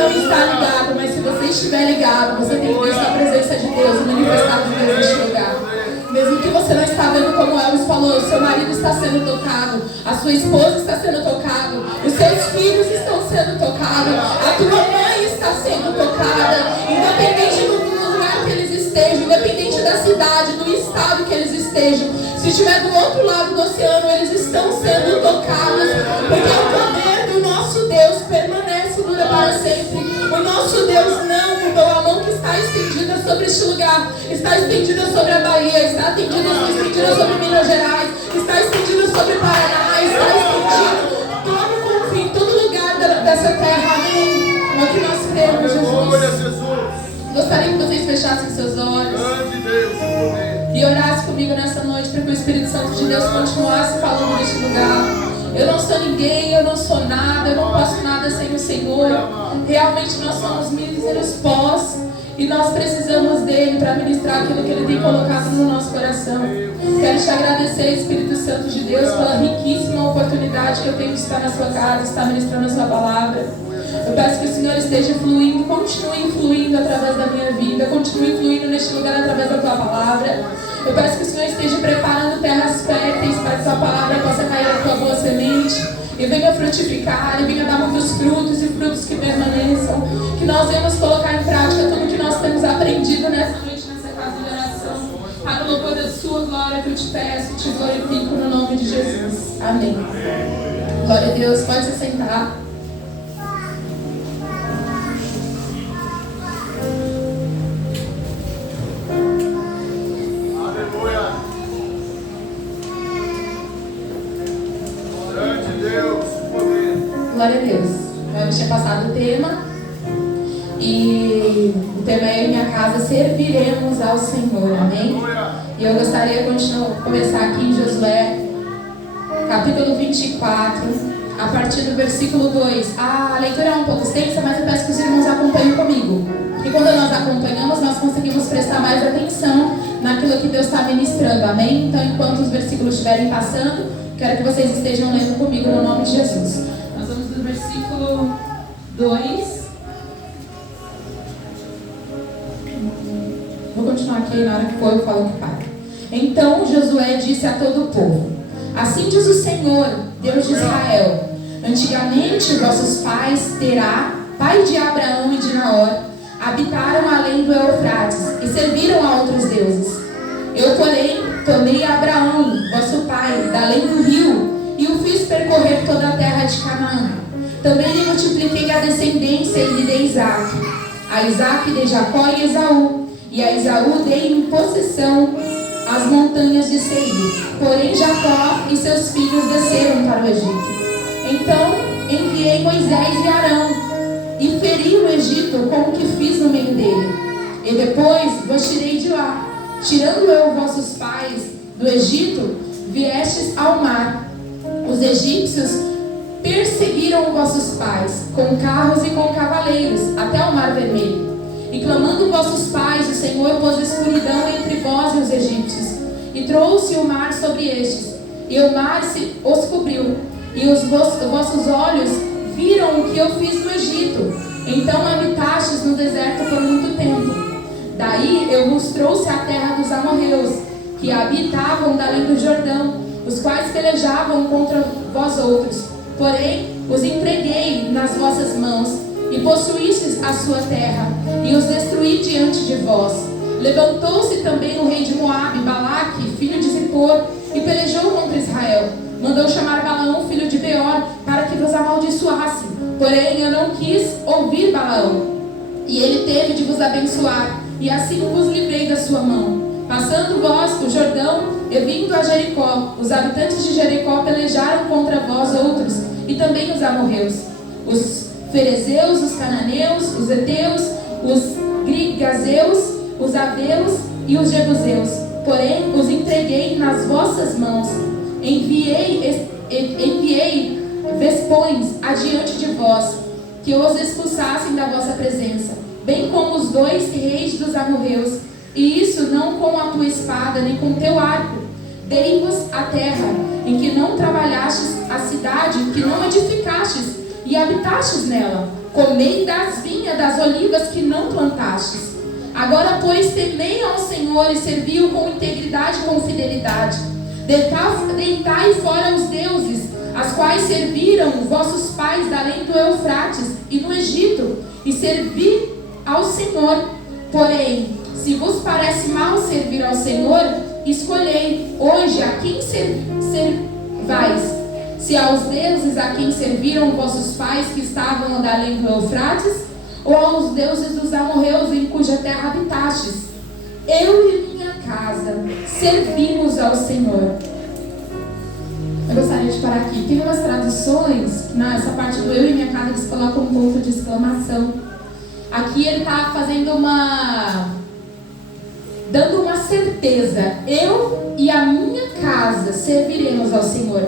não está ligado, mas se você estiver ligado, você tem visto a presença de Deus, o manifestado de Deus neste lugar. Mesmo que você não está vendo, como Elvis falou, o seu marido está sendo tocado, a sua esposa está sendo tocada, os seus filhos estão sendo tocados, a tua mãe está sendo tocada, independente do lugar que eles estejam, independente da cidade, do estado que eles estejam. Se estiver do outro lado do oceano, eles estão sendo tocados, porque o poder do nosso Deus permanece e dura para sempre. O nosso Deus não mudou. A mão que está estendida sobre este lugar está estendida sobre a Bahia, está estendida sobre Minas Gerais, está estendida sobre Paraná, está estendida em todo lugar dessa terra. Amém? É o que nós cremos, Jesus. Gostaria que vocês fechassem seus olhos e orassem comigo nessa noite para que o Espírito Santo de Deus continuasse falando neste lugar. Eu não sou ninguém, eu não sou nada, eu não posso nada sem o Senhor. Realmente nós somos míseros pós e nós precisamos dele para ministrar aquilo que ele tem colocado no nosso coração. Quero te agradecer, Espírito Santo de Deus, pela riquíssima oportunidade que eu tenho de estar na sua casa, estar ministrando a sua palavra. Eu peço que o Senhor esteja fluindo, continue fluindo através da minha vida, continue fluindo neste lugar através da tua palavra. Eu peço que o Senhor esteja preparando terras férteis para que tua palavra possa cair na tua boa semente e venha frutificar, e venha dar muitos frutos e frutos que permaneçam. Que nós venhamos colocar em prática tudo que nós temos aprendido nessa noite, nessa casa de oração. Para o louvor da sua glória que eu te peço, te glorifico no nome de Jesus. Amém. Glória a Deus, pode se sentar. Glória a Deus. Eu tinha passado o tema. E o tema é: em minha casa serviremos ao Senhor. Amém? E eu gostaria de começar aqui em Josué, capítulo 24, a partir do versículo 2. A leitura é um pouco extensa, mas eu peço que os irmãos acompanhem comigo. Porque quando nós acompanhamos, nós conseguimos prestar mais atenção naquilo que Deus está ministrando. Amém? Então, enquanto os versículos estiverem passando, quero que vocês estejam lendo comigo no nome de Jesus. Nós vamos do versículo 2. Vou continuar aqui, na hora que for eu falo que para. Então Josué disse a todo o povo: assim diz o Senhor, Deus de Israel: antigamente vossos pais, Terá, pai de Abraão e de Naor, habitaram além do Eufrates e serviram a outros deuses. Eu, porém, tomei Abraão, vosso pai, da além do rio, e o fiz percorrer toda a terra de Canaã. Também lhe multipliquei a descendência e lhe dei Isaque. A Isaque dei Jacó e Esaú, e a Esaú dei em possessão as montanhas de Seir. Porém Jacó e seus filhos desceram para o Egito. Então enviei Moisés e Arão, e feri o Egito com o que fiz no meio dele. E depois vos tirei de lá. Tirando eu vossos pais do Egito, viestes ao mar. Os egípcios perseguiram vossos pais com carros e com cavaleiros até o mar vermelho. E clamando vossos pais, o Senhor pôs escuridão entre vós e os egípcios, e trouxe o mar sobre estes, e o mar os cobriu, e os vossos olhos viram o que eu fiz no Egito. Então habitastes no deserto por muito tempo. Daí eu vos trouxe a terra dos amorreus, que habitavam além do Jordão, os quais pelejavam contra vós outros. Porém os entreguei nas vossas mãos, e possuístes a sua terra, e os destruí diante de vós. Levantou-se também o rei de Moabe, Balaque, filho de Zippor, e pelejou contra Israel. Mandou chamar Balaão, filho de Beor, para que vos amaldiçoasse. Porém eu não quis ouvir Balaão, e ele teve de vos abençoar, e assim vos livrei da sua mão. Passando vós o Jordão e vindo a Jericó, os habitantes de Jericó pelejaram contra vós outros, e também os amorreus, os ferezeus, os cananeus, os heteus, os grigazeus, os aveus e os jebuseus. Porém os entreguei nas vossas mãos. Enviei vespões adiante de vós, que os expulsassem da vossa presença, bem como os 2 reis dos amorreus, e isso não com a tua espada, nem com teu arco. Dei-vos a terra em que não trabalhastes, a cidade que não edificastes, e habitastes nela. comei das vinhas, das olivas que não plantastes. Agora, pois, temei ao Senhor e servi-o com integridade e com fidelidade. Deitai fora os deuses, as quais serviram vossos pais além do Eufrates e no Egito, e servi ao Senhor. Porém, se vos parece mal servir ao Senhor, escolhei hoje a quem servais. Se aos deuses a quem serviram vossos pais que estavam além do Eufrates, ou aos deuses dos amorreus em cuja terra habitastes. Eu e minha casa servimos ao Senhor. Eu gostaria de parar aqui. Tem umas traduções, nessa parte do eu e minha casa, eles colocam um ponto de exclamação. Aqui ele está dando uma certeza. Eu e a minha casa serviremos ao Senhor.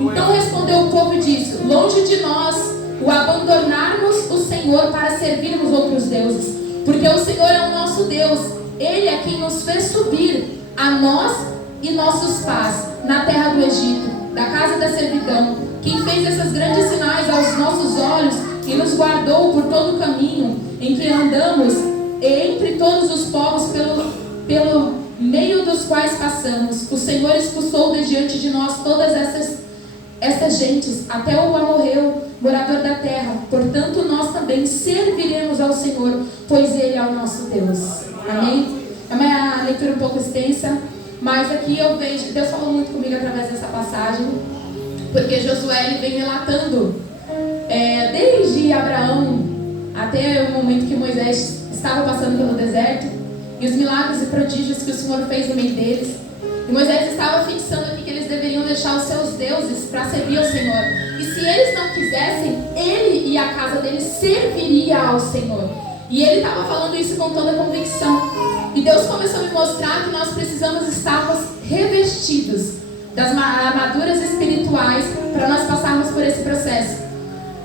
Então respondeu o povo e disse: longe de nós o abandonarmos o Senhor para servirmos outros deuses, porque o Senhor é o nosso Deus. Ele é quem nos fez subir, a nós e nossos pais, na terra do Egito, da casa da servidão, quem fez esses grandes sinais aos nossos olhos e nos guardou por todo o caminho em que andamos e entre todos os povos pelo meio dos quais passamos. O Senhor expulsou de diante de nós todas essas gentes, até o amorreu, morador da terra. Portanto, nós também serviremos ao Senhor, pois Ele é o nosso Deus. Amém? É uma leitura um pouco extensa, mas aqui eu vejo, Deus falou muito comigo através dessa passagem, porque Josué ele vem relatando desde Abraão até o momento que Moisés estava passando pelo deserto, e os milagres e prodígios que o Senhor fez no meio deles. E Moisés estava fixando aqui que eles deveriam deixar os seus deuses para servir ao Senhor. E se eles não quisessem, ele e a casa dele serviria ao Senhor. E ele estava falando isso com toda a convicção. E Deus começou a me mostrar que nós precisamos estar revestidos das armaduras espirituais para nós passarmos por esse processo.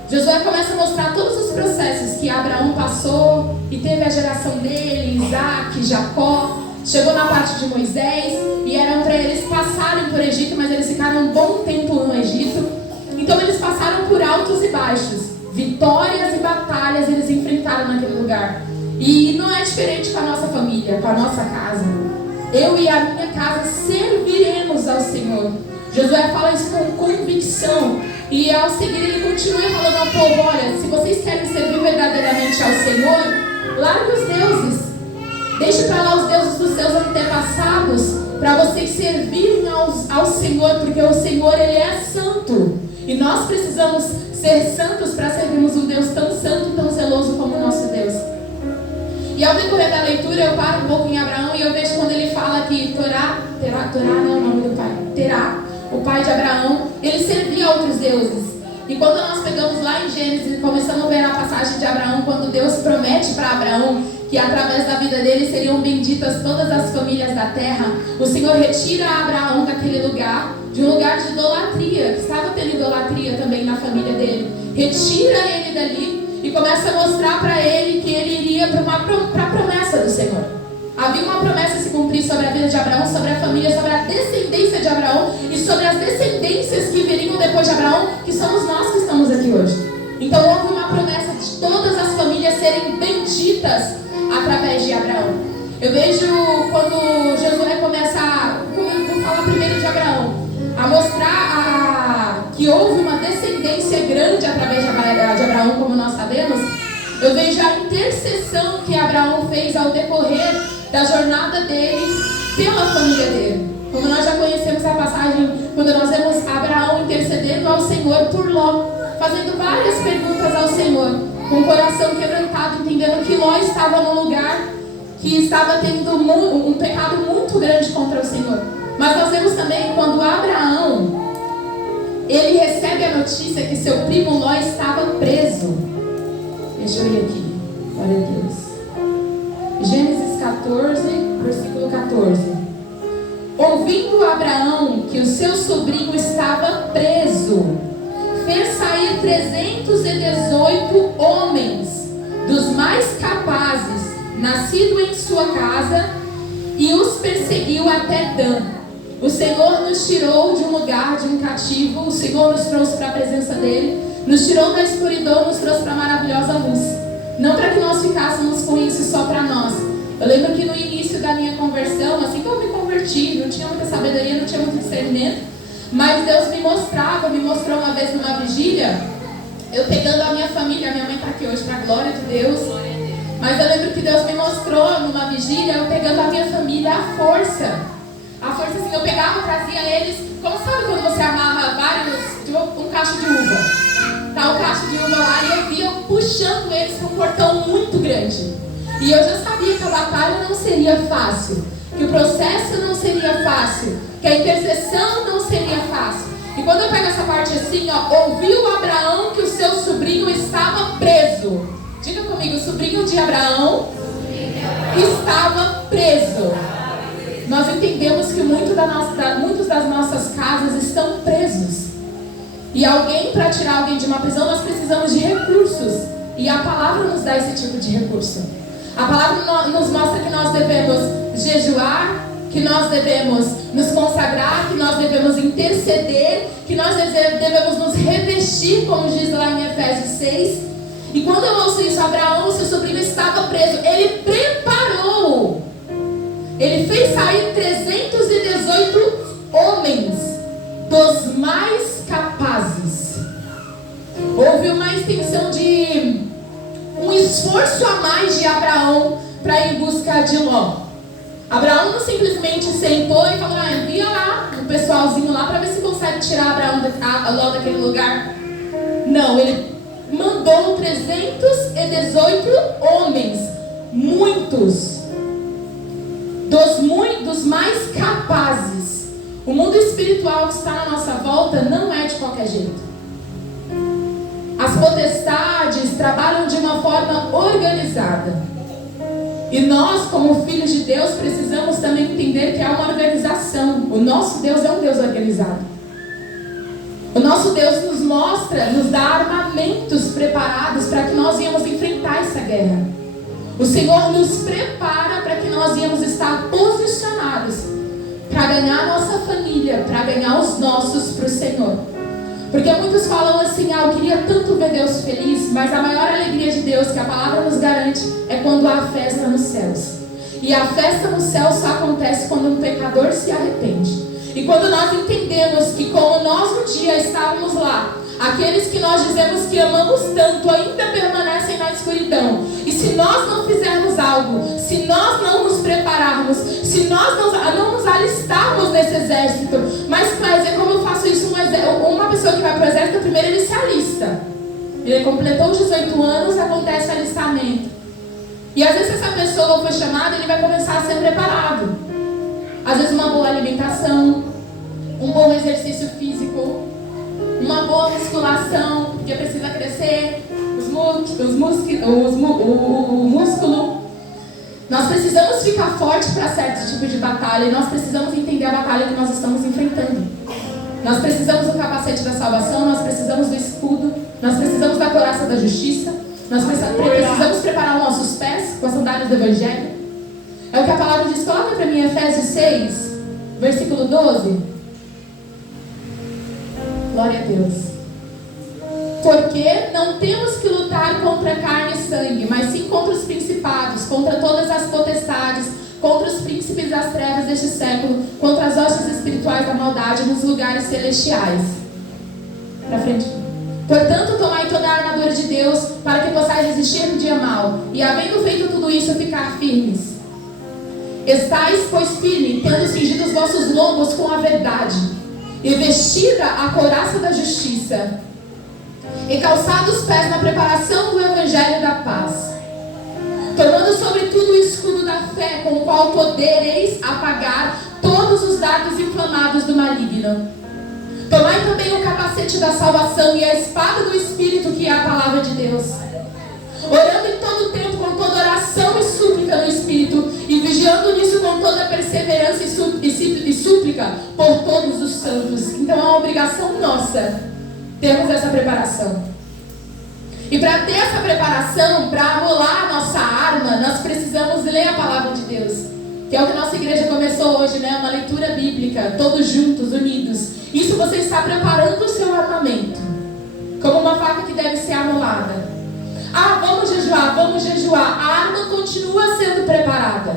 Josué começa a mostrar todos os processos que Abraão passou e teve a geração dele, Isaac, Jacó. Chegou na parte de Moisés e eram para eles passarem por Egito, mas eles ficaram um bom tempo no Egito. Então eles passaram por altos e baixos, vitórias e batalhas eles enfrentaram naquele lugar. E não é diferente com a nossa família, com a nossa casa. Eu e a minha casa serviremos ao Senhor. Josué fala isso com convicção. E ao seguir ele continua falando ao povo: olha, se vocês querem servir verdadeiramente ao Senhor, largue os deuses. Deixe para lá os deuses dos seus antepassados, para vocês servirem ao Senhor, porque o Senhor ele é santo. E nós precisamos ser santos para servirmos um Deus tão santo e tão zeloso como o nosso Deus. E ao decorrer da leitura eu paro um pouco em Abraão e eu vejo quando ele fala que Terá não é o nome do pai, Terá, o pai de Abraão, ele servia a outros deuses. E quando nós pegamos lá em Gênesis e começamos a ver a passagem de Abraão, quando Deus promete para Abraão que através da vida dele seriam benditas todas as famílias da terra, o Senhor retira Abraão daquele lugar, de um lugar de idolatria, que estava tendo idolatria também na família dele. Retira ele dali e começa a mostrar para ele que ele iria para a promessa do Senhor. Havia uma promessa a se cumprir sobre a vida de Abraão, sobre a família, sobre a descendência de Abraão e sobre as descendências que viriam depois de Abraão, que somos nós que estamos aqui hoje. Então houve uma promessa de todas as famílias serem benditas através de Abraão. Eu vejo quando Josué começa, vou falar primeiro de Abraão, a mostrar que houve uma descendência grande através de Abraão, como nós sabemos. Eu vejo a intercessão que Abraão fez ao decorrer da jornada dele pela família dele. Como nós já conhecemos a passagem, quando nós vemos Abraão intercedendo ao Senhor por Ló, fazendo várias perguntas ao Senhor, com o coração quebrantado, entendendo que Ló estava num lugar que estava tendo um pecado muito grande contra o Senhor. Mas nós vemos também quando Abraão, ele recebe a notícia que seu primo Ló estava preso. Deixa eu ir aqui, glória a Deus. Gênesis 14, versículo 14. Ouvindo Abraão que o seu sobrinho estava preso, fez sair 318 homens, dos mais capazes, nascido em sua casa, e os perseguiu até Dan. O Senhor nos tirou de um lugar, de um cativo, o Senhor nos trouxe para a presença dele, Nos tirou da escuridão, nos trouxe para a maravilhosa luz. Não para que nós ficássemos com isso só para nós. Eu lembro que no início da minha conversão, assim que eu me converti, não tinha muita sabedoria, não tinha muito discernimento, mas Deus me mostrou uma vez numa vigília, eu pegando a minha família. A minha mãe está aqui hoje para a glória de Deus. Mas eu lembro que Deus me mostrou numa vigília, eu pegando a minha família, a força assim, eu pegava, trazia eles, como sabe quando você amarra um cacho de uva? Tá o cacho de uva lá, e eu via puxando eles para um portão muito grande. E eu já sabia que a batalha não seria fácil, que o processo não seria fácil, que a intercessão não seria fácil. E quando eu pego essa parte assim, ó, ouviu Abraão que o seu sobrinho estava preso. Diga comigo, o sobrinho de Abraão estava preso. Nós entendemos que muitos das nossas casas estão presos. E para tirar alguém de uma prisão, nós precisamos de recursos. E a palavra nos dá esse tipo de recurso. A palavra nos mostra que nós devemos jejuar, que nós devemos nos consagrar, que nós devemos interceder, que nós devemos nos revestir, como diz lá em Efésios 6. E quando eu ouço isso, Abraão, seu sobrinho, estava preso. Ele preparou. Ele fez sair 318 homens dos mais capazes. Houve uma extensão de um esforço a mais de Abraão para ir em busca de Ló. Abraão não simplesmente sentou e falou: envia lá um pessoalzinho lá para ver se consegue tirar Ló daquele lugar. Não, ele mandou 318 homens, muitos, dos mais capazes. O mundo espiritual que está na nossa volta não é de qualquer jeito. As potestades trabalham de uma forma organizada. E nós, como filhos de Deus, precisamos também entender que há uma organização. O nosso Deus é um Deus organizado. O nosso Deus nos dá armamentos preparados para que nós íamos enfrentar essa guerra. O Senhor nos prepara para que nós íamos estar posicionados para ganhar a nossa família, para ganhar os nossos para o Senhor. Porque muitos falam assim: eu queria tanto ver Deus feliz, mas a maior alegria de Deus que a palavra nos garante é quando há festa nos céus. E a festa nos céus só acontece quando um pecador se arrepende. E quando nós entendemos que como nós um dia estávamos lá, aqueles que nós dizemos que amamos tanto ainda permanecem na escuridão. E se nós não fizermos algo, se nós não nos prepararmos, se nós não nos alistarmos nesse exército. Mas Clésia, como eu faço isso? Uma pessoa que vai para o exército, primeiro ele se alista. Ele completou os 18 anos, acontece o alistamento. E às vezes essa pessoa foi chamada, ele vai começar a ser preparado. Às vezes uma boa alimentação, um bom exercício físico, uma boa musculação, porque precisa crescer o músculo. Nós precisamos ficar forte para certo tipo de batalha, e nós precisamos entender a batalha que nós estamos enfrentando. Nós precisamos do capacete da salvação, nós precisamos do escudo, nós precisamos da couraça da justiça, nós precisamos preparar os nossos pés com as sandálias do Evangelho. É o que a palavra diz. Coloca para mim Efésios 6, versículo 12. Glória a Deus. Porque não temos que lutar contra carne e sangue, mas sim contra os principados, contra todas as potestades, contra os príncipes das trevas deste século, contra as hostes espirituais da maldade nos lugares celestiais. Para frente. Portanto, tomai toda a armadura de Deus, para que possais resistir no dia mau, e havendo feito tudo isso, ficar firmes. Estais, pois, firme, tendo cingido os vossos lombos com a verdade, e vestida a couraça da justiça, e calçados os pés na preparação do Evangelho da paz, tomando sobretudo o escudo da fé, com o qual podereis apagar todos os dardos inflamados do maligno. Tomai também o capacete da salvação e a espada do Espírito, que é a palavra de Deus, orando em todo o tempo com toda oração e súplica no Espírito, e vigiando nisso com toda perseverança e súplica por todos os santos. Então é uma obrigação nossa termos essa preparação. E para ter essa preparação, para rolar a nossa arma, nós precisamos ler a palavra de Deus, que é o que a nossa igreja começou hoje, né? Uma leitura bíblica, todos juntos, unidos. Isso você está preparando o seu armamento. como uma faca que deve ser amolada. Ah, vamos jejuar, vamos jejuar. A arma continua sendo preparada.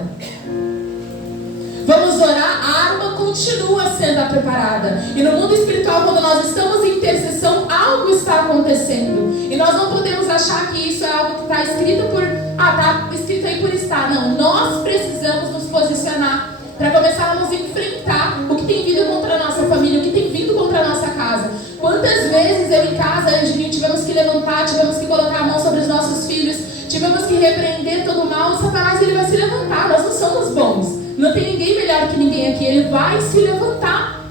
Vamos orar, a arma continua sendo preparada. E no mundo espiritual, quando nós estamos em intercessão, algo está acontecendo. E nós não podemos achar que isso é algo que está escrito por... está escrito aí por estar. Não, nós precisamos nos posicionar para começarmos a enfrentar o que tem vindo contra a nossa família, o que tem vindo contra a nossa casa. Quantas vezes eu em casa, Angelinho, tivemos que levantar, tivemos que colocar a mão sobre os nossos filhos, tivemos que repreender todo o mal. O Satanás, ele vai se levantar, nós não somos bons. Não tem ninguém melhor que ninguém aqui. Ele vai se levantar.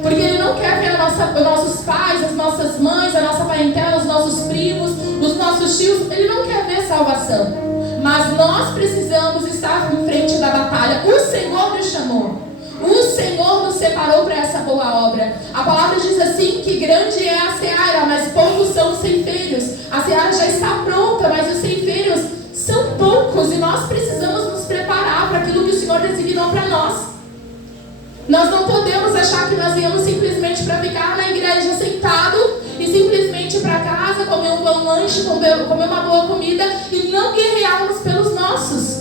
Porque ele não quer ver os nossos pais, as nossas mães, a nossa parentela, os nossos primos, os nossos tios. Ele não quer ver salvação. Mas nós precisamos estar em frente da batalha. O Senhor nos chamou. O Senhor nos separou para essa boa obra. A palavra diz assim que grande é a seara, mas poucos são os ceifeiros. A seara já está pronta, mas os ceifeiros são poucos. E nós precisamos nos preparar para aquilo que o Senhor designou para nós. Nós não podemos achar que nós viemos simplesmente para ficar na igreja sentado e simplesmente ir para casa, comer um bom lanche, comer uma boa comida e não guerrearmos pelos nossos.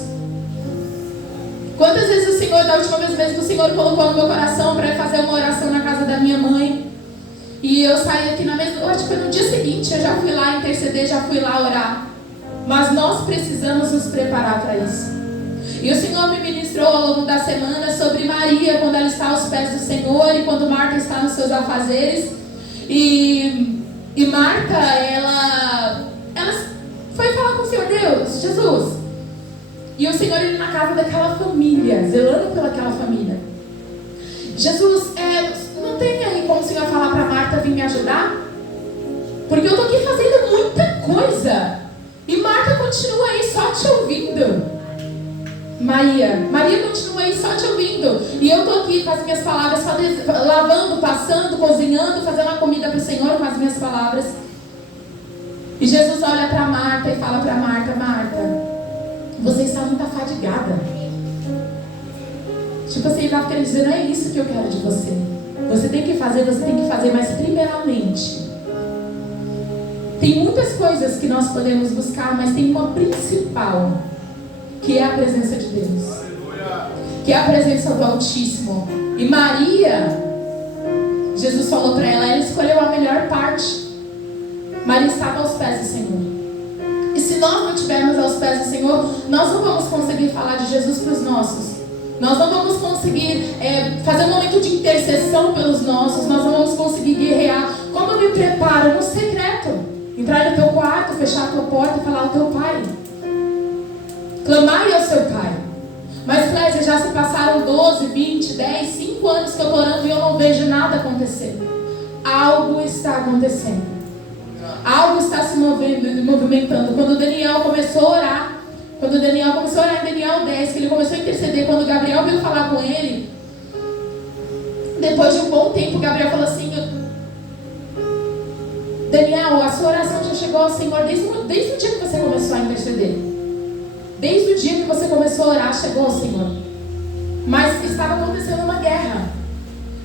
Quantas vezes o Senhor, da última vez mesmo que o Senhor colocou no meu coração para fazer uma oração na casa da minha mãe, e eu saí aqui na mesma, acho que foi no dia seguinte, eu já fui lá interceder, já fui lá orar. Mas nós precisamos nos preparar para isso. E o Senhor me ministrou ao longo da semana sobre Maria, quando ela está aos pés do Senhor e quando Marta está nos seus afazeres. E Marta, ela foi falar com o Senhor, Deus, Jesus. E o Senhor, ele na casa daquela família, zelando pelaquela família. Jesus, não tem aí como o Senhor falar para Marta vir me ajudar? Porque eu estou aqui fazendo muita coisa. E Marta continua aí só te ouvindo. Maria continua aí só te ouvindo. E eu estou aqui com as minhas palavras, lavando, passando, cozinhando, fazendo a comida para o Senhor com as minhas palavras. E Jesus olha para Marta e fala para Marta, Marta, você está muito afadigada. Tipo assim, ele estava querendo dizer, não é isso que eu quero de você. Você tem que fazer, mas primeiramente, tem muitas coisas que nós podemos buscar, mas tem uma principal, que é a presença de Deus. Que é a presença do Altíssimo. E Maria, Jesus falou para ela, ela escolheu a melhor parte. Maria estava aos pés do Senhor. E se nós não estivermos aos pés do Senhor, nós não vamos conseguir falar de Jesus para os nossos. Nós não vamos conseguir fazer um momento de intercessão pelos nossos. Nós não vamos conseguir guerrear. Como eu me preparo? No secreto. Entrar no teu quarto, fechar a tua porta e falar ao teu pai. Clamar ao seu pai. Mas Clésia, já se passaram 12, 20, 10, 5 anos que eu estou orando e eu não vejo nada acontecer. Algo está acontecendo. Algo está se movimentando. Quando Daniel começou a orar em Daniel 10, que ele começou a interceder, quando Gabriel veio falar com ele, depois de um bom tempo, Gabriel falou assim, Daniel, a sua oração já chegou ao Senhor desde o dia que você começou a interceder. Desde o dia que você começou a orar, chegou ao Senhor. Mas estava acontecendo uma guerra.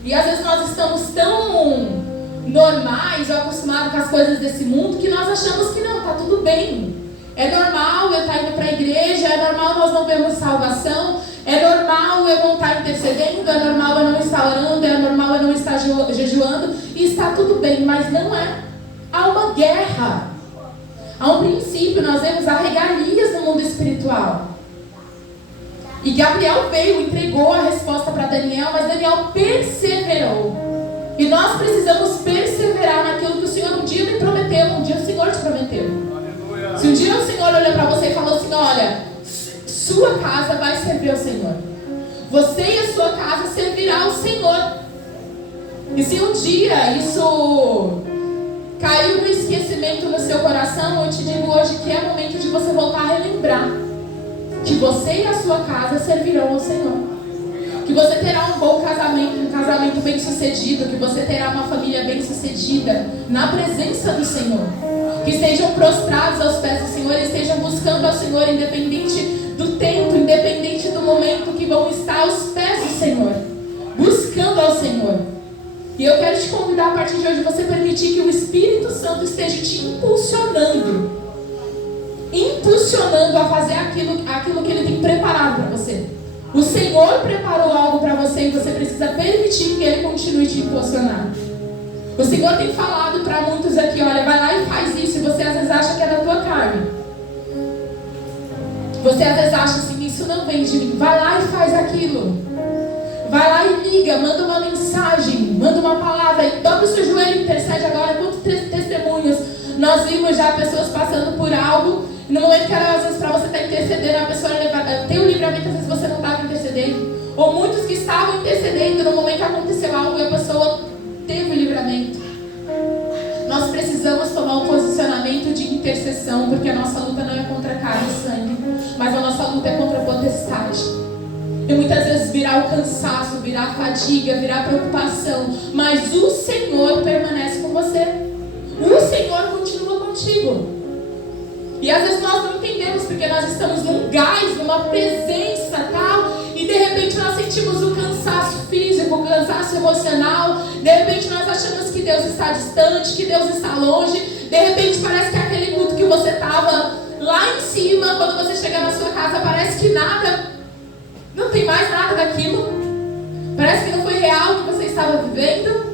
E às vezes nós estamos tão normais ou acostumados com as coisas desse mundo que nós achamos que não, está tudo bem. É normal eu estar indo para a igreja, é normal nós não vermos salvação, é normal eu não estar intercedendo, é normal eu não estar orando, é normal eu não estar jejuando, e está tudo bem, mas não é. Há uma guerra. Há um princípio, nós vemos há regalias no mundo espiritual. E Gabriel veio, entregou a resposta para Daniel, mas Daniel perseverou. E nós precisamos perseverar naquilo que o Senhor um dia me prometeu, um dia o Senhor te prometeu. Se um dia o Senhor olhou para você e falou assim, olha, sua casa vai servir ao Senhor. Você e a sua casa servirá ao Senhor. E se um dia isso caiu no esquecimento no seu coração, eu te digo hoje que é momento de você voltar a relembrar que você e a sua casa servirão ao Senhor. Que você terá um bom casamento, um casamento bem sucedido, que você terá uma família bem sucedida na presença do Senhor. Que estejam prostrados aos pés do Senhor, estejam buscando ao Senhor, independente do tempo, independente do momento, que vão estar aos pés do Senhor, buscando ao Senhor. E eu quero te convidar a partir de hoje você permitir que o Espírito Santo esteja te impulsionando a fazer aquilo que Ele tem preparado para você. O Senhor preparou algo para você e você precisa permitir que Ele continue te impulsionar. O Senhor tem falado para muitos aqui, olha, vai lá e faz isso, e você às vezes acha que é da tua carne. Você às vezes acha assim, isso não vem de mim. Vai lá e faz aquilo. Vai lá e liga, manda uma mensagem, manda uma palavra, e dobra o seu joelho e intercede agora. Quantos testemunhos nós vimos já pessoas passando por algo, e no momento que era às vezes para você estar intercedendo, a pessoa tem um livramento, às vezes você não estava intercedendo. Ou muitos que estavam intercedendo, no momento que aconteceu algo e a pessoa teve o livramento. Nós precisamos tomar um posicionamento de intercessão, porque a nossa luta não é contra carne e sangue, mas a nossa luta é contra a potestade. E muitas vezes virá o cansaço, virá a fadiga, virá a preocupação, mas o Senhor permanece com você. O Senhor continua contigo. E às vezes nós não entendemos, porque nós estamos num gás, numa presença tal, e de repente nós sentimos o cansaço físico, o cansaço emocional. De repente nós achamos que Deus está distante, que Deus está longe. De repente parece que aquele culto que você estava lá em cima, quando você chegar na sua casa, parece que nada, não tem mais nada daquilo. Parece que não foi real o que você estava vivendo.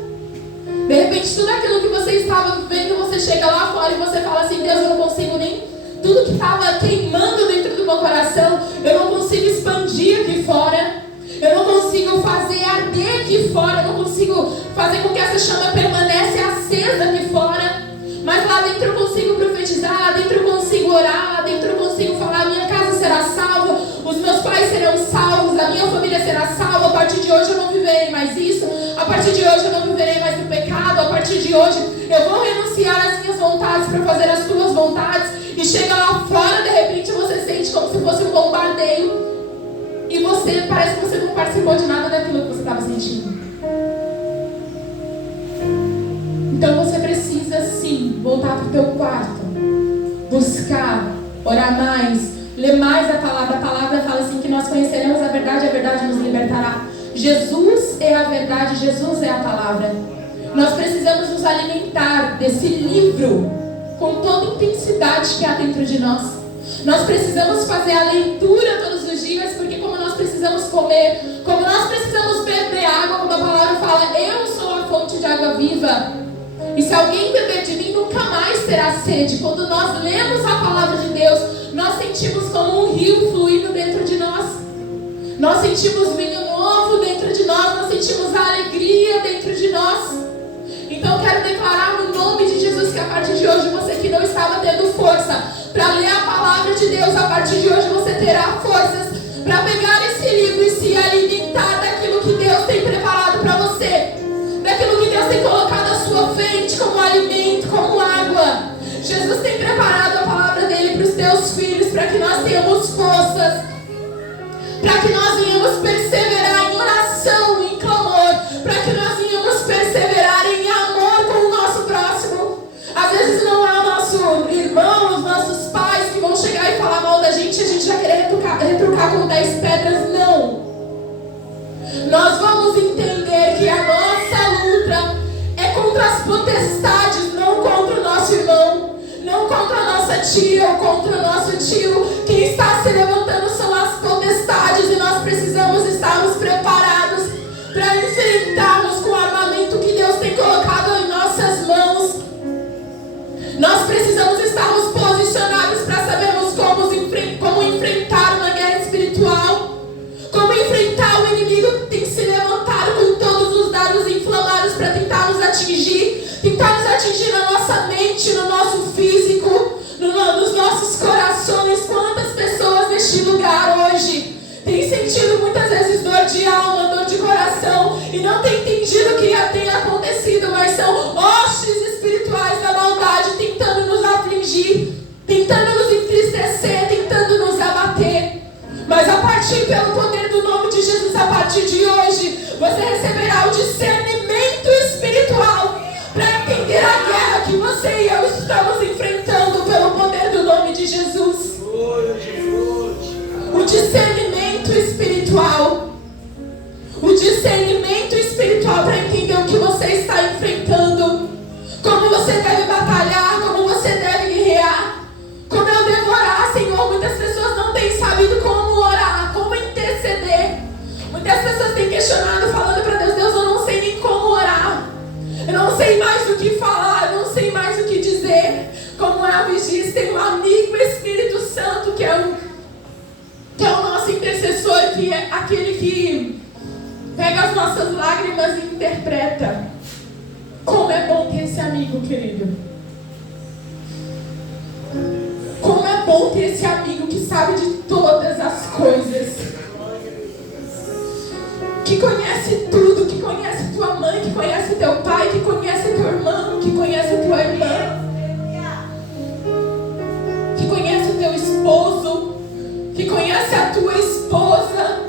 De repente tudo aquilo que você estava vivendo, você chega lá fora e você fala assim, Deus, eu não consigo nem... Tudo que estava queimando dentro do meu coração, eu não consigo expandir aqui fora. Eu não consigo fazer arder aqui fora. Eu não consigo fazer com que essa chama permaneça acesa aqui fora. Mas lá dentro eu consigo profetizar, lá dentro eu consigo orar, lá dentro eu consigo falar, minha casa será salva, os meus pais serão salvos, a minha família será salva. A partir de hoje eu não viverei mais isso. A partir de hoje eu não viverei mais no pecado. A partir de hoje eu vou renunciar às minhas vontades para fazer as tuas vontades. E chega lá fora, de repente você sente como se fosse um bombardeio. E você, parece que você não participou de nada daquilo que você estava sentindo. Então você precisa sim voltar para o teu quarto, buscar, orar mais, ler mais a palavra. A palavra fala assim que nós conheceremos a verdade nos libertará. Jesus é a verdade, Jesus é a palavra. Nós precisamos nos alimentar desse livro com toda a intensidade que há dentro de nós. Nós precisamos fazer a leitura todos os dias, porque como nós precisamos comer, como nós precisamos beber água, como a palavra fala, eu sou a fonte de água viva. E se alguém beber de mim, nunca mais terá sede. Quando nós lemos a palavra de Deus, nós sentimos como um rio fluindo dentro de nós. Nós sentimos vinho novo dentro de nós, nós sentimos a alegria dentro de nós. Então eu quero declarar no nome de Jesus que a partir de hoje, você que não estava tendo força para ler a palavra de Deus, a partir de hoje você terá forças para pegar esse livro e se alimentar daquilo que Deus tem preparado para você, daquilo que Deus tem colocado à sua frente como alimento, como água. Jesus tem preparado a palavra dele para os teus filhos, para que nós tenhamos forças, para que nós venhamos perseverar em oração, em clamor, para que nós venhamos perseverar em amor com o nosso próximo. Às vezes não é o nosso irmão, os nossos pais que vão chegar e falar mal da gente, a gente vai querer retrucar com 10 pedras, não. Nós vamos entender que a nossa luta é contra as potestades, não contra o nosso irmão, não contra a nossa tia ou contra o nosso tio. Quem está se levantando são as potestades, e nós precisamos estarmos preparados para enfrentarmos com o armamento que Deus tem colocado em nossas mãos. Nós precisamos estarmos posicionados para sabermos como enfrentar uma guerra espiritual, como enfrentar o inimigo que tem se levantado com todos os dardos inflamados para tentar nos atingir na nossa mente, no nosso físico, nos nossos corações. Quantas pessoas neste lugar hoje têm sentido muitas vezes dor de alma, dor de coração, e não têm entendido o que tem acontecido, mas são hostes espirituais da maldade tentando nos afligir, tentando nos entristecer, tentando nos abater. Mas a partir, pelo poder do nome de Jesus, a partir de hoje, você receberá o discernimento espiritual para entender a guerra que você e eu estamos enfrentando pelo poder do nome de Jesus. O discernimento espiritual. O discernimento espiritual para entender o que você você deve batalhar, como você deve guerrear, como eu devo orar, Senhor. Muitas pessoas não têm sabido como orar, como interceder. Muitas pessoas têm questionado, falando para Deus: Deus, eu não sei nem como orar. Eu não sei mais o que falar, eu não sei mais o que dizer. Como Elvis diz, tem um amigo, o Espírito Santo, que é o nosso intercessor, que é aquele que pega as nossas lágrimas e interpreta. Como é bom ter esse amigo, querido. Como é bom ter esse amigo que sabe de todas as coisas, que conhece tudo, que conhece tua mãe, que conhece teu pai, que conhece teu irmão, que conhece tua irmã, que conhece o teu esposo, que conhece a tua esposa.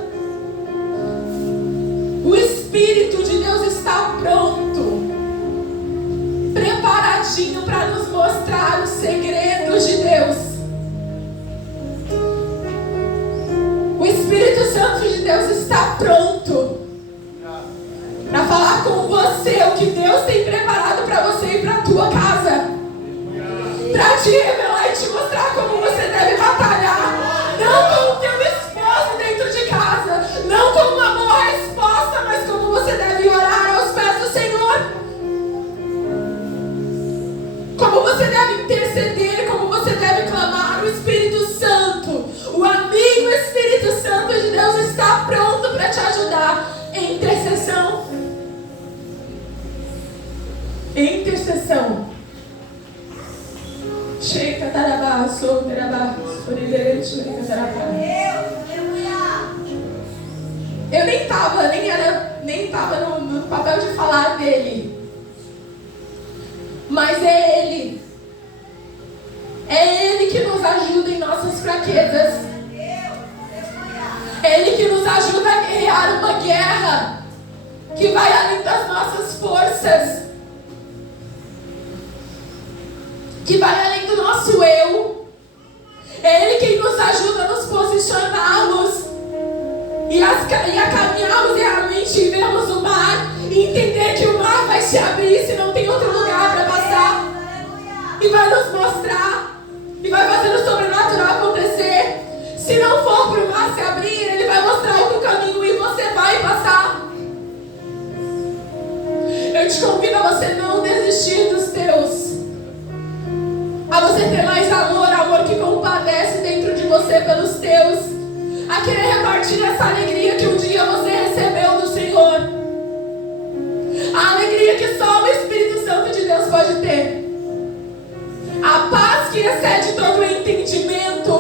O Espírito de Deus está pronto, preparadinho para nos mostrar os segredos de Deus. O Espírito Santo de Deus está pronto para falar com você o que Deus tem preparado para você e para a tua casa, para te revelar e te mostrar como você deve batalhar, não com o teu esposo dentro de casa, não com uma boa resposta, mas como você deve orar aos pés do Senhor, como você deve interceder, como você deve clamar. O Espírito Santo, o amigo Espírito Santo de Deus está pronto para te ajudar em intercessão. Em intercessão. Eu nem estava no papel de falar dele. Mas é Ele. É Ele que nos ajuda em nossas fraquezas. É Ele que nos ajuda a guerrear uma guerra que vai além das nossas forças, que vai além do nosso eu. É Ele quem nos ajuda a nos posicionarmos e a caminharmos realmente e vermos o mar e entender que o mar vai se abrir se não tem outro lugar para passar, e vai nos mostrar e vai fazer o sobrenatural acontecer. Se não for para o mar se abrir, Ele vai mostrar outro caminho e você vai passar. Eu te convido a você não desistir dos teus, a você ter mais amor que compadece dentro de você pelos teus, a querer repartir essa alegria que um dia você recebeu do Senhor, a alegria que só o Espírito Santo de Deus pode ter, a paz que excede todo o entendimento,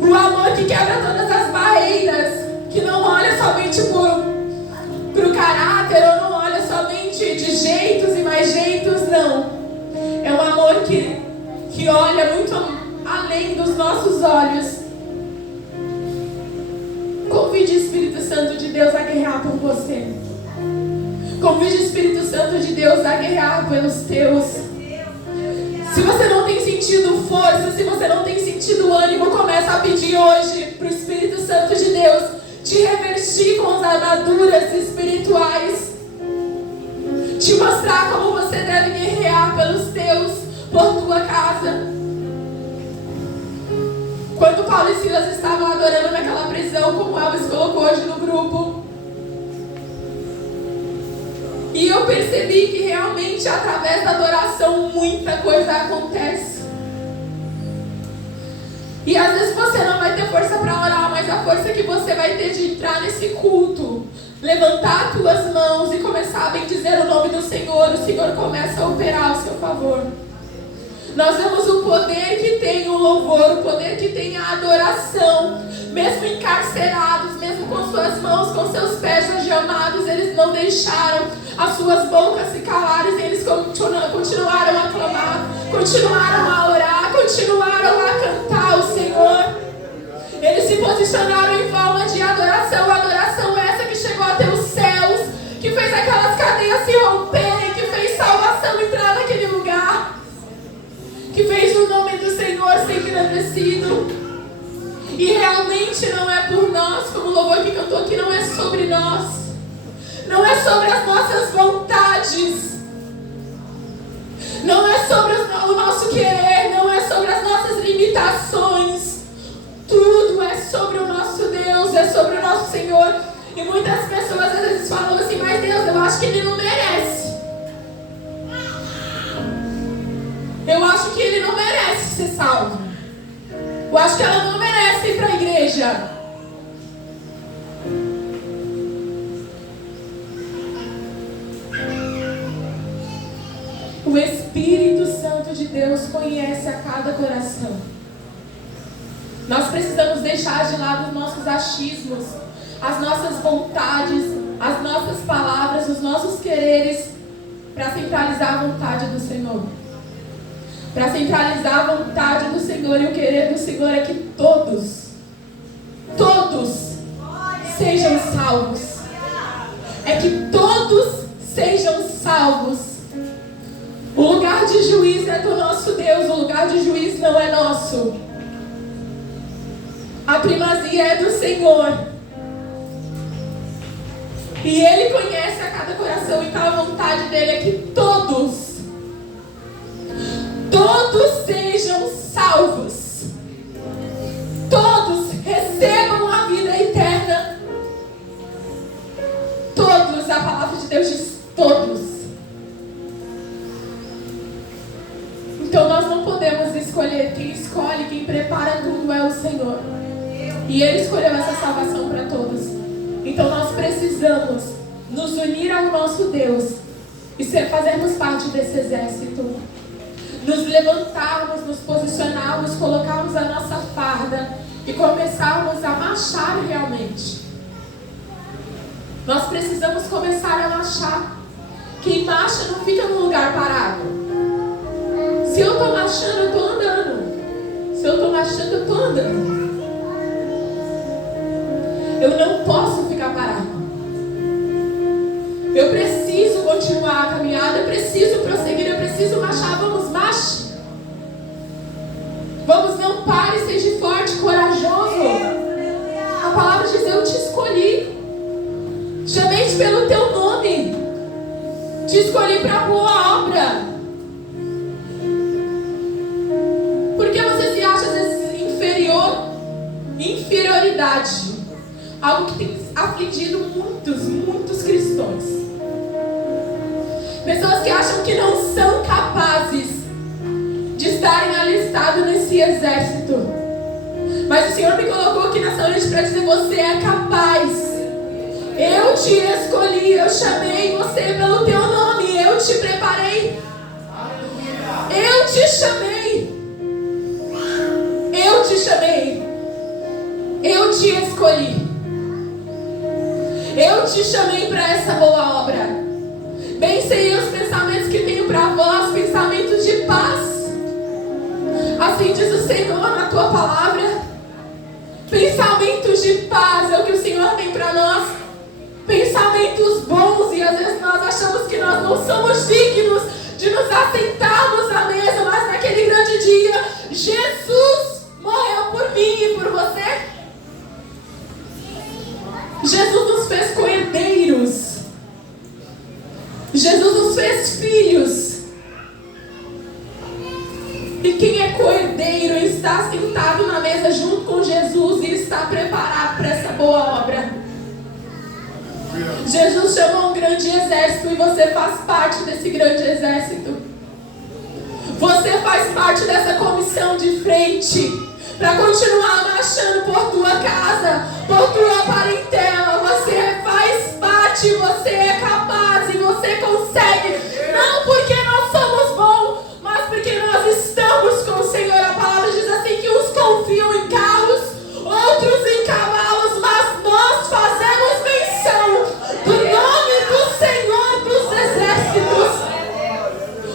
o amor que quebra todas as barreiras, que não olha somente para o caráter, ou não olha somente de jeitos e mais jeitos, não. É um amor que olha muito além dos nossos olhos. Convide o Espírito Santo de Deus a guerrear por você. Convide o Espírito Santo de Deus a guerrear pelos teus. Se você não tem sentido força, se você não tem sentido ânimo, começa a pedir hoje para o Espírito Santo de Deus te revestir com as armaduras espirituais, te mostrar como você deve guerrear pelos teus, por tua casa. Quando Paulo e Silas estavam adorando naquela prisão, como Elvis colocou hoje no grupo, e eu percebi que realmente através da adoração muita coisa acontece. E às vezes você não vai ter força para orar, mas a força que você vai ter de entrar nesse culto, levantar as tuas mãos e começar a bendizer o nome do Senhor, o Senhor começa a operar ao seu favor. Nós vemos o poder que tem o louvor, o poder que tem a adoração. Mesmo encarcerados, mesmo com suas mãos, com seus pés algemados, eles não deixaram as suas bocas se calarem, eles continuaram a clamar, continuaram a orar, continuaram a cantar o Senhor. Eles se posicionaram em forma de adoração, adoração essa que chegou até os céus, que fez aquelas cadeias se romperem, que fez salvação entrar naquele lugar, que fez o nome do Senhor ser engrandecido. E realmente não é por nós, como o louvor que cantou aqui, não é sobre nós, não é sobre as nossas vontades, Não é sobre o nosso querer, não é sobre as nossas limitações. Tudo é sobre o nosso Deus, é sobre o nosso Senhor. E muitas pessoas às vezes falam assim, mas Deus, eu acho que Ele não merece. Eu acho que Ele não merece ser salvo. Eu acho que ela não merece ir para a igreja. O Espírito Santo de Deus conhece a cada coração. Nós precisamos deixar de lado os nossos achismos, as nossas vontades, as nossas palavras, os nossos quereres, para centralizar a vontade do Senhor. Para centralizar a vontade do Senhor e o querer do Senhor é que todos sejam salvos. É que todos sejam salvos. O lugar de juiz é do nosso Deus, o lugar de juiz não é nosso. A primazia é do Senhor. E Ele conhece a cada coração, então a vontade dEle é que todos sejam salvos. Todos recebam a vida eterna. Todos, a palavra de Deus diz todos. Então nós não podemos escolher. Quem escolhe, quem prepara tudo é o Senhor. E Ele escolheu essa salvação para todos. Então nós precisamos nos unir ao nosso Deus e fazermos parte desse exército. Nos levantarmos, nos posicionarmos, colocarmos a nossa farda e começarmos a marchar realmente. Nós precisamos começar a marchar. Quem marcha não fica num lugar parado. Se eu estou marchando, eu estou andando. Se eu estou marchando, eu estou andando. Eu não posso ficar parado. Eu preciso continuar a caminhada, eu preciso prosseguir, eu preciso marchar. Vamos, marche. Vamos, não pare, seja forte, corajoso. A palavra diz, eu te escolhi. Chamei-te pelo teu nome. Te escolhi para a boa obra. Por que você se acha às vezes inferioridade? Algo que tem afligido muitos cristãos. Pessoas que acham que não são capazes de estarem alistados nesse exército. Mas o Senhor me colocou aqui nessa noite para dizer, você é capaz. Eu te escolhi, eu chamei você pelo teu nome, eu te preparei. Eu te chamei. Eu te chamei. Eu te escolhi. Eu te chamei para essa boa obra. Bem sei os pensamentos que tenho para vós, pensamentos de paz. Assim diz o Senhor na tua palavra. Pensamentos de paz é o que o Senhor tem para nós. Pensamentos bons. E às vezes nós achamos que nós não somos dignos de nos assentarmos à mesa. Mas naquele grande dia, Jesus morreu por mim e por você. Jesus nos fez co-herdeiros. Jesus nos fez filhos. E quem é co-herdeiro está sentado na mesa junto com Jesus e está preparado para essa boa obra. Jesus chamou um grande exército e você faz parte desse grande exército. Você faz parte dessa comissão de frente para continuar marchando por tua casa, por tua parentela. Você faz parte, você é capaz e você consegue. Não porque nós somos bons, mas porque nós estamos com o Senhor. A palavra diz assim que uns confiam em carros, outros em cavalos, mas nós fazemos menção do nome do Senhor dos exércitos.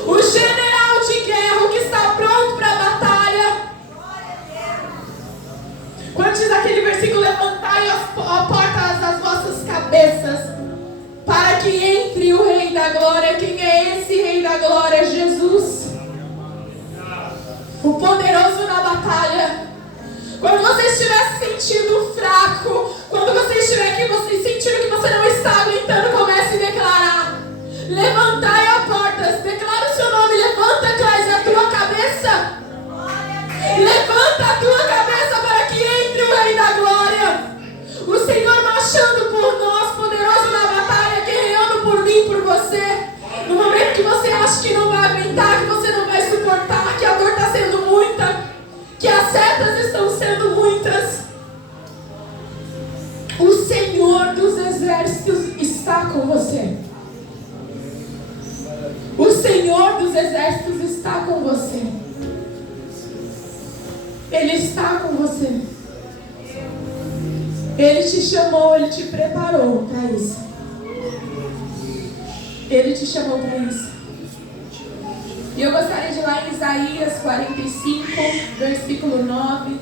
O general de guerra que está pronto para a batalha. Quando diz aquele versículo, levantai as portas das vossas cabeças, para que entre o Rei da Glória. Quem é esse Rei da Glória? Jesus, o poderoso na batalha. Quando você estiver se sentindo fraco, quando você estiver aqui, você sentindo que você não está aguentando, comece a declarar. Levantai as portas, declara o seu nome, levanta Levanta a tua cabeça para que entre o Rei da Glória. O Senhor marchando por nós, poderoso na batalha, guerreando por mim, por você. No momento que você acha que não vai aguentar, que você não vai suportar, que a dor está sendo muita, que as setas estão sendo muitas, o Senhor dos Exércitos está com você. O Senhor dos Exércitos está com você. Ele está com você. Ele te chamou, Ele te preparou para isso. Ele te chamou para isso. E eu gostaria de ir lá em Isaías 45, versículo 9.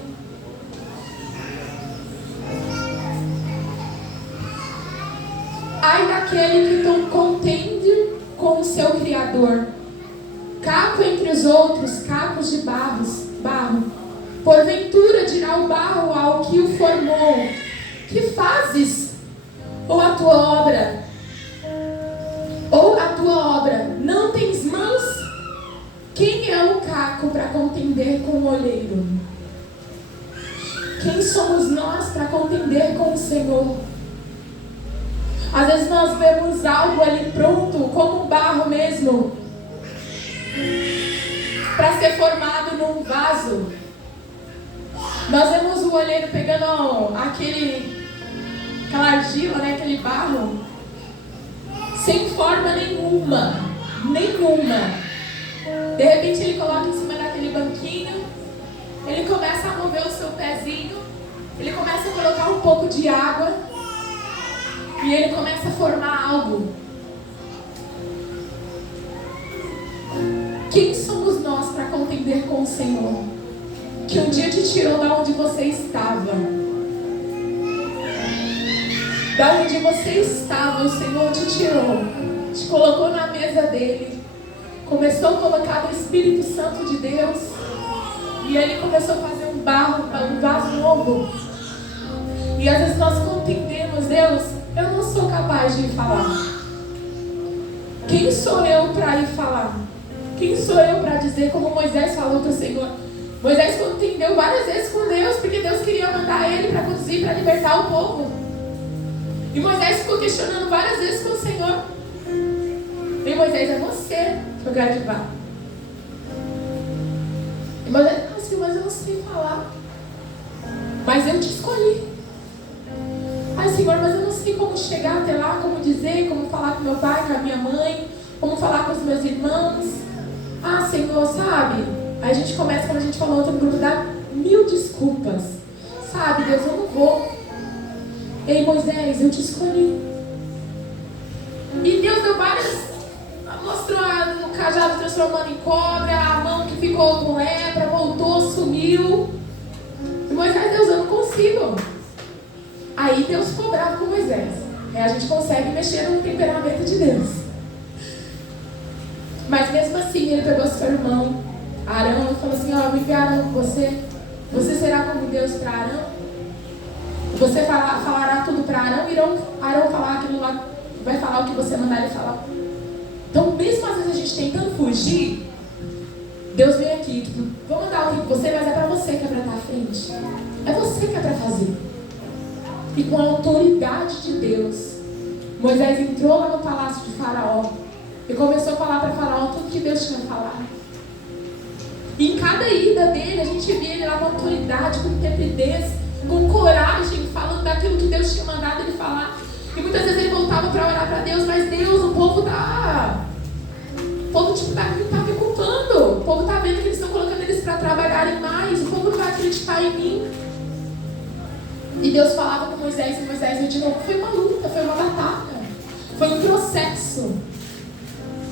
Ai daquele que não contende com o seu Criador, caco entre os outros, cacos de barro. Porventura dirá o barro ao que o formou: que fazes? Ou a tua obra não tens mãos? Quem é o caco para contender com o olheiro? Quem somos nós para contender com o Senhor? Às vezes nós vemos algo ali pronto, como um barro mesmo, para ser formado num vaso. Nós vemos o olheiro pegando aquela argila, né, aquele barro, sem forma nenhuma. De repente ele coloca em cima daquele banquinho, ele começa a mover o seu pezinho, ele começa a colocar um pouco de água e ele começa a formar algo. Quem somos nós para contender com o Senhor, que um dia te tirou da onde você estava? Da onde você estava, o Senhor te tirou, te colocou na mesa dele, começou a colocar o Espírito Santo de Deus, e ele começou a fazer um vaso novo. E às vezes nós contendemos: Deus, eu não sou capaz de ir falar. Quem sou eu para ir falar? Quem sou eu para dizer como Moisés falou para o Senhor? Moisés contendeu várias vezes com Deus, porque Deus queria mandar ele para conduzir, para libertar o povo. E Moisés ficou questionando várias vezes com o Senhor. E Moisés: é você que eu quero levar. E Moisés: não, Senhor, mas eu não sei falar. Mas eu te escolhi. Ai, Senhor, mas eu não sei como chegar até lá, como dizer, como falar com meu pai, com a minha mãe, como falar com os meus irmãos. Ah, Senhor, sabe? Aí a gente começa, como a gente falou ontem no grupo, dar 1000 desculpas. Sabe, Deus, eu não vou. Ei, Moisés, eu te escolhi. E Deus deu várias... Mostrou o cajado transformando em cobra, a mão que ficou com lepra, voltou, sumiu. E Moisés: Deus, eu não consigo. Aí Deus ficou bravo com Moisés. Aí a gente consegue mexer no temperamento de Deus. Mas mesmo assim, ele pegou seu irmão Arão e falou assim: ó, eu enviei Arão com você. Você será como Deus para Arão? Você falará tudo para Arão, e Arão falar aquilo lá, vai falar o que você mandar ele falar. Então, mesmo às vezes a gente tentando fugir, Deus vem aqui, tipo, vou mandar o que você, mas é para você que é para estar à frente. É você que é para fazer. E com a autoridade de Deus, Moisés entrou lá no palácio de Faraó e começou a falar para Faraó tudo que Deus tinha falado. E em cada ida dele, a gente via ele lá com autoridade, com intrepidez, com coragem, falando daquilo que Deus tinha mandado ele falar. E muitas vezes ele voltava para orar para Deus: mas Deus, o povo tá me culpando. O povo tá vendo que eles estão colocando eles para trabalharem mais. O povo não vai acreditar em mim. E Deus falava com Moisés, e Moisés, de novo, foi uma luta, foi uma batalha, foi um processo.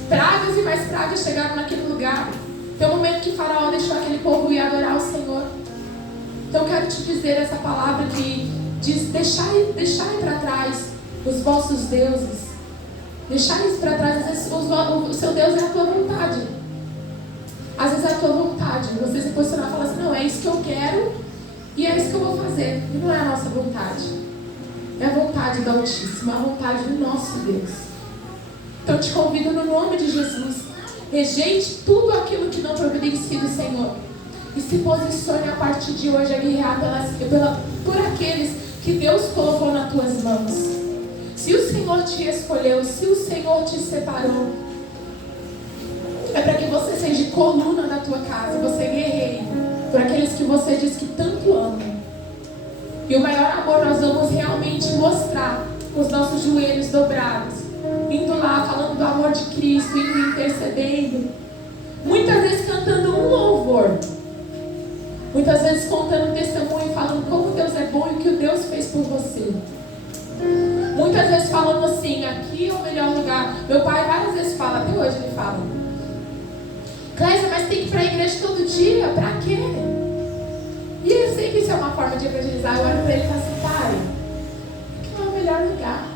Pragas e mais pragas chegaram naquele lugar. Tem um momento que Faraó deixou aquele povo ir adorar o Senhor. Então eu quero te dizer essa palavra que diz: deixai para trás os vossos deuses. Deixai isso para trás. Às vezes o seu Deus é a tua vontade. Às vezes é a tua vontade. Você se posicionar e falar assim: não, é isso que eu quero e é isso que eu vou fazer. E não é a nossa vontade. É a vontade do Altíssimo, é a vontade do nosso Deus. Então eu te convido no nome de Jesus: rejeite tudo aquilo que não providencia do Senhor. E se posicione a partir de hoje a guerrear por aqueles que Deus colocou nas tuas mãos. Se o Senhor te escolheu, se o Senhor te separou, é para que você seja coluna da tua casa, você guerreie por aqueles que você diz que tanto ama. E o maior amor nós vamos realmente mostrar com os nossos joelhos dobrados, indo lá falando do amor de Cristo, indo intercedendo, muitas vezes cantando um louvor, muitas vezes contando testemunho e falando como Deus é bom e o que o Deus fez por você. Muitas vezes falando assim, aqui é o melhor lugar. Meu pai várias vezes fala, até hoje ele fala, Clésia, mas tem que ir para a igreja todo dia, para quê? E eu sei que isso é uma forma de evangelizar. Eu olho para ele e falo assim, pai, aqui é o melhor lugar.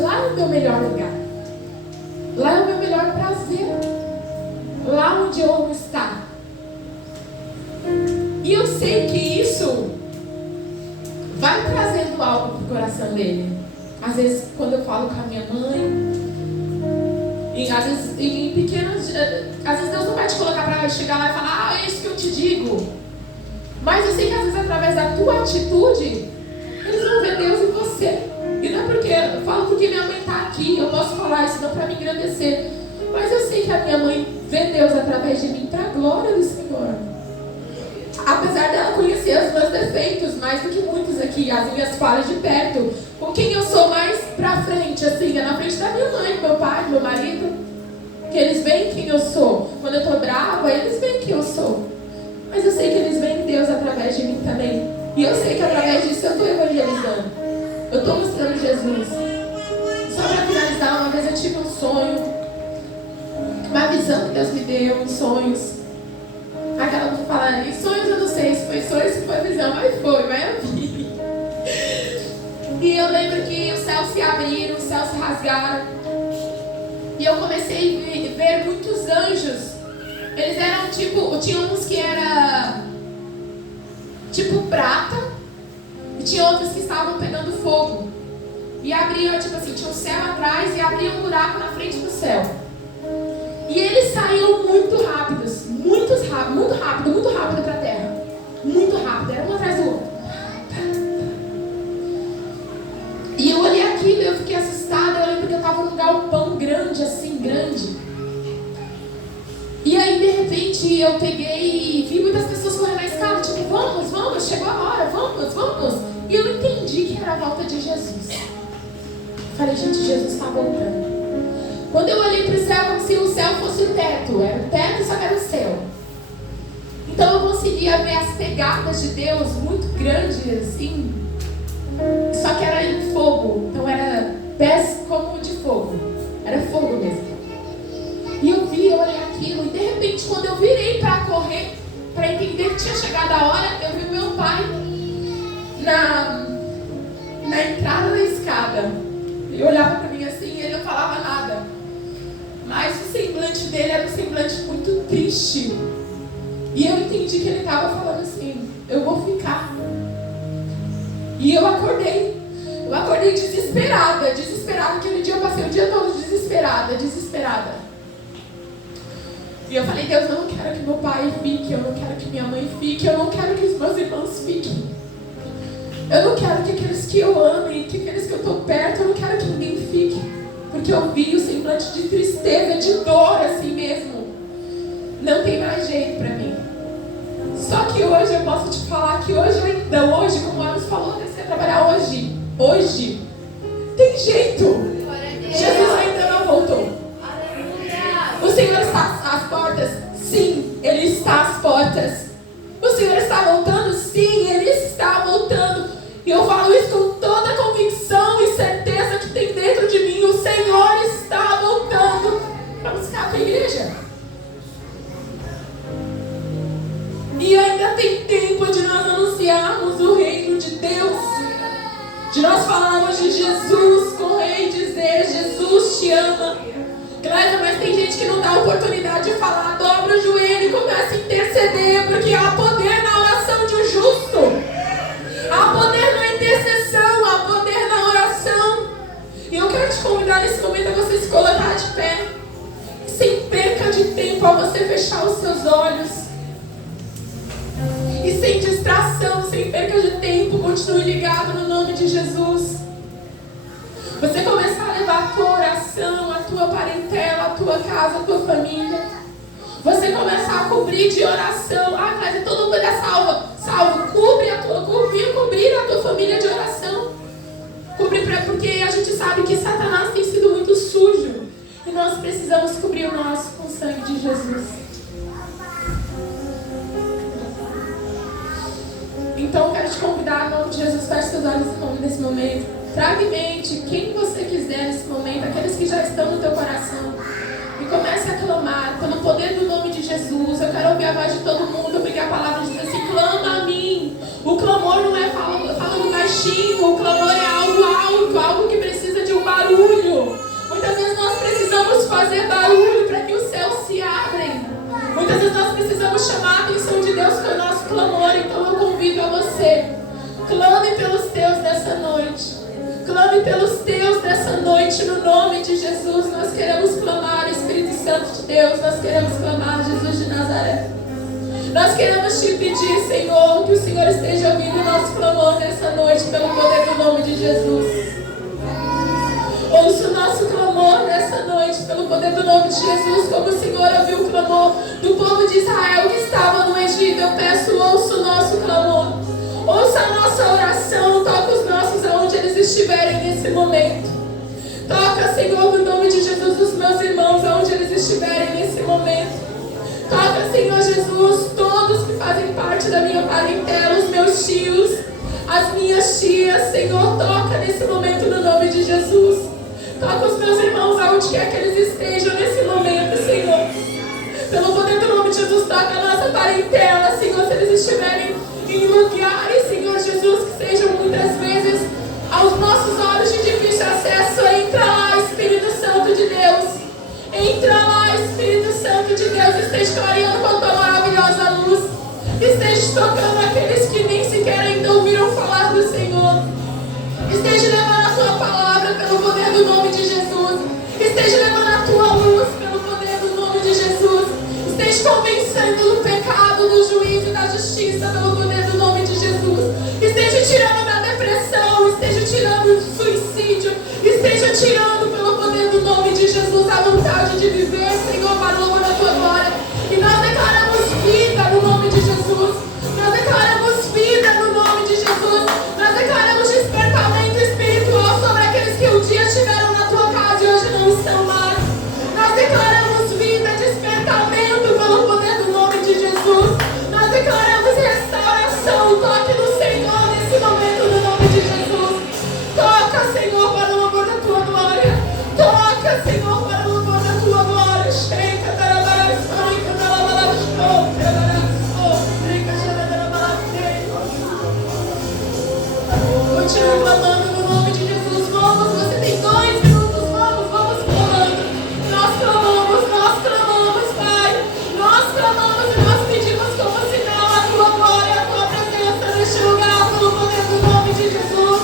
Lá é o meu melhor lugar. Lá é o meu melhor prazer. Lá onde eu amo estar. E eu sei que isso vai trazendo algo pro coração dele. Às vezes quando eu falo com a minha mãe, e às vezes em pequenas, às vezes Deus não vai te colocar para chegar lá e falar, é isso que eu te digo. Mas eu sei que às vezes através da tua atitude eles vão ver Deus em você. E não é porque eu falo porque minha mãe está aqui, eu posso falar isso não para me engrandecer, mas eu sei que a minha mãe vê Deus através de mim para a glória do Senhor. Apesar dela conhecer os meus defeitos mais do que muitos aqui, as minhas falhas de perto, com quem eu sou mais pra frente, assim, é na frente da minha mãe, do meu pai, do meu marido, que eles veem quem eu sou. Quando eu tô brava, eles veem quem eu sou. Mas eu sei que eles veem Deus através de mim também. E eu sei que através disso eu tô evangelizando. Eu tô mostrando Jesus. Só pra finalizar, uma vez eu tive um sonho, uma visão que Deus me deu em sonhos. Aquela que fala, em sonhos eu não sei se foi sonho, se foi visão, mas eu vi. E eu lembro que os céus se abriram, os céus se rasgaram. E eu comecei a ver muitos anjos. Eles eram tipo, tinha uns que era tipo prata, e tinha outros que estavam pegando fogo. E abriam, tipo assim, tinha um céu atrás e abria um buraco na frente do céu. E eles saíam muito rápidos, muito rápido para a terra. Muito rápido, era um atrás do outro. E eu olhei aquilo e eu fiquei assustada. Eu lembro que eu estava num galpão grande, assim, grande. E aí, de repente, eu peguei e vi muitas pessoas correndo na escada, tipo, vamos, chegou a hora, vamos. E eu entendi que era a volta de Jesus. Falei, gente, Jesus está voltando. Quando eu olhei para o céu, como se o céu fosse o teto. Era o teto, só que era o céu. Então eu conseguia ver as pegadas de Deus muito grandes, assim. Só que era em fogo. Então era pés como de fogo. Era fogo mesmo. E eu olhei aquilo. E de repente, quando eu virei para correr, para entender que tinha chegado a hora, eu vi meu pai na entrada da escada. Ele olhava para mim assim e ele não falava nada. Mas o semblante dele era um semblante muito triste. E eu entendi que ele estava falando assim, eu vou ficar. E eu acordei. Eu acordei desesperada. Aquele dia eu passei o dia todo desesperada. E eu falei, Deus, eu não quero que meu pai fique, eu não quero que minha mãe fique, eu não quero que os meus irmãos fiquem. Eu não quero que aqueles que eu amo e que aqueles que eu estou perto, eu não quero que ninguém fique. Porque eu vi o semblante de tristeza, de dor assim mesmo. Não tem mais jeito pra mim. Só que hoje eu posso te falar que hoje, como o Marcos falou, eu comecei a trabalhar hoje, tem jeito. Jesus ainda não voltou. O Senhor está às portas? Sim, Ele está às portas. O Senhor está voltando? Sim, Ele está voltando. E eu falo isso com toda a convicção e certeza que tem dentro de mim. O Senhor está voltando para buscar a igreja. E ainda tem tempo de nós anunciarmos o reino de Deus. De nós falarmos de Jesus, correr e dizer, Jesus te ama. Clésia, mas tem gente que não dá oportunidade de falar. Dobra o joelho e começa a interceder, porque há poder na oração de um justo. Há poder na intercessão, há poder na oração. E eu quero te convidar nesse momento a você se colocar de pé. Sem perca de tempo, a você fechar os seus olhos. oração, sem perca de tempo, continue ligado no nome de Jesus. Você começar a levar a tua oração, a tua parentela, a tua casa, a tua família. Você começar a cobrir de oração. Mas é todo mundo é salvo. Cobrir a tua família de oração. Porque a gente sabe que Satanás tem sido muito sujo. E nós precisamos cobrir o nosso com o sangue de Jesus. Então eu quero te convidar, em nome de Jesus, feche seus olhos nesse momento. Traga em mente quem você quiser nesse momento, aqueles que já estão no teu coração. E comece a clamar pelo poder do nome de Jesus. Eu quero ouvir a voz de todo mundo, porque a palavra diz assim: clama a mim. O clamor não é falando baixinho, o clamor é algo alto, algo que precisa de um barulho. Muitas vezes nós precisamos fazer barulho para que os céus se abrem. Muitas vezes nós precisamos chamar a atenção de Deus com o nosso clamor. Então eu convido a você, clame pelos teus nessa noite. Clame pelos teus nessa noite, no nome de Jesus. Nós queremos clamar, Espírito Santo de Deus. Nós queremos clamar, Jesus de Nazaré. Nós queremos te pedir, Senhor, que o Senhor esteja ouvindo o nosso clamor nessa noite, pelo poder do nome de Jesus. Ouça o nosso clamor nessa noite, pelo poder do nome de Jesus, como o Senhor ouviu o clamor do povo de Israel que estava no Egito. Eu peço, ouça o nosso clamor. Ouça a nossa oração, toca os nossos aonde eles estiverem nesse momento. Toca, Senhor, no nome de Jesus, os meus irmãos, aonde eles estiverem nesse momento. Toca, Senhor Jesus, todos que fazem parte da minha parentela, os meus tios, as minhas tias, Senhor, toca nesse momento no nome de Jesus. Toca os meus irmãos aonde quer que eles estejam nesse momento, Senhor. Pelo poder do nome de Jesus, toca a nossa parentela, Senhor, se eles estiverem em lugares, Senhor Jesus, que sejam muitas vezes aos nossos olhos de difícil acesso. Entra lá, Espírito Santo de Deus. Entra lá, Espírito Santo de Deus. Esteja clareando com a tua maravilhosa luz. Esteja tocando aqueles que nem sequer ainda ouviram falar do Senhor. Esteja levando a tua palavra pelo poder do nome de Jesus. Esteja levando a tua luz pelo poder do nome de Jesus. Esteja convencendo do pecado, do juízo e da justiça pelo poder do nome de Jesus. Esteja tirando da depressão, esteja tirando do suicídio, esteja tirando pelo poder do nome de Jesus a vontade de viver, Senhor, para o louvor da tua glória. E nós declaramos vida no nome de Jesus. Nós declaramos vida no nome de Jesus. Nós declaramos despertamento espiritual sobre aqueles que um dia estiveram na tua casa e hoje não estão mais. Nós declaramos vida, despertamento pelo poder do nome de Jesus. Nós declaramos restauração, toque do Senhor nesse momento no nome de Jesus. Toca, Senhor, para o louvor da tua glória. Toca, Senhor, para o louvor da tua glória. Continue clamando no nome de Jesus. Vamos, você tem 2 minutos. Vamos clamando. Nós clamamos, Pai. Nós clamamos e nós pedimos como sinal a tua glória, a tua presença neste lugar, pelo poder do nome de Jesus.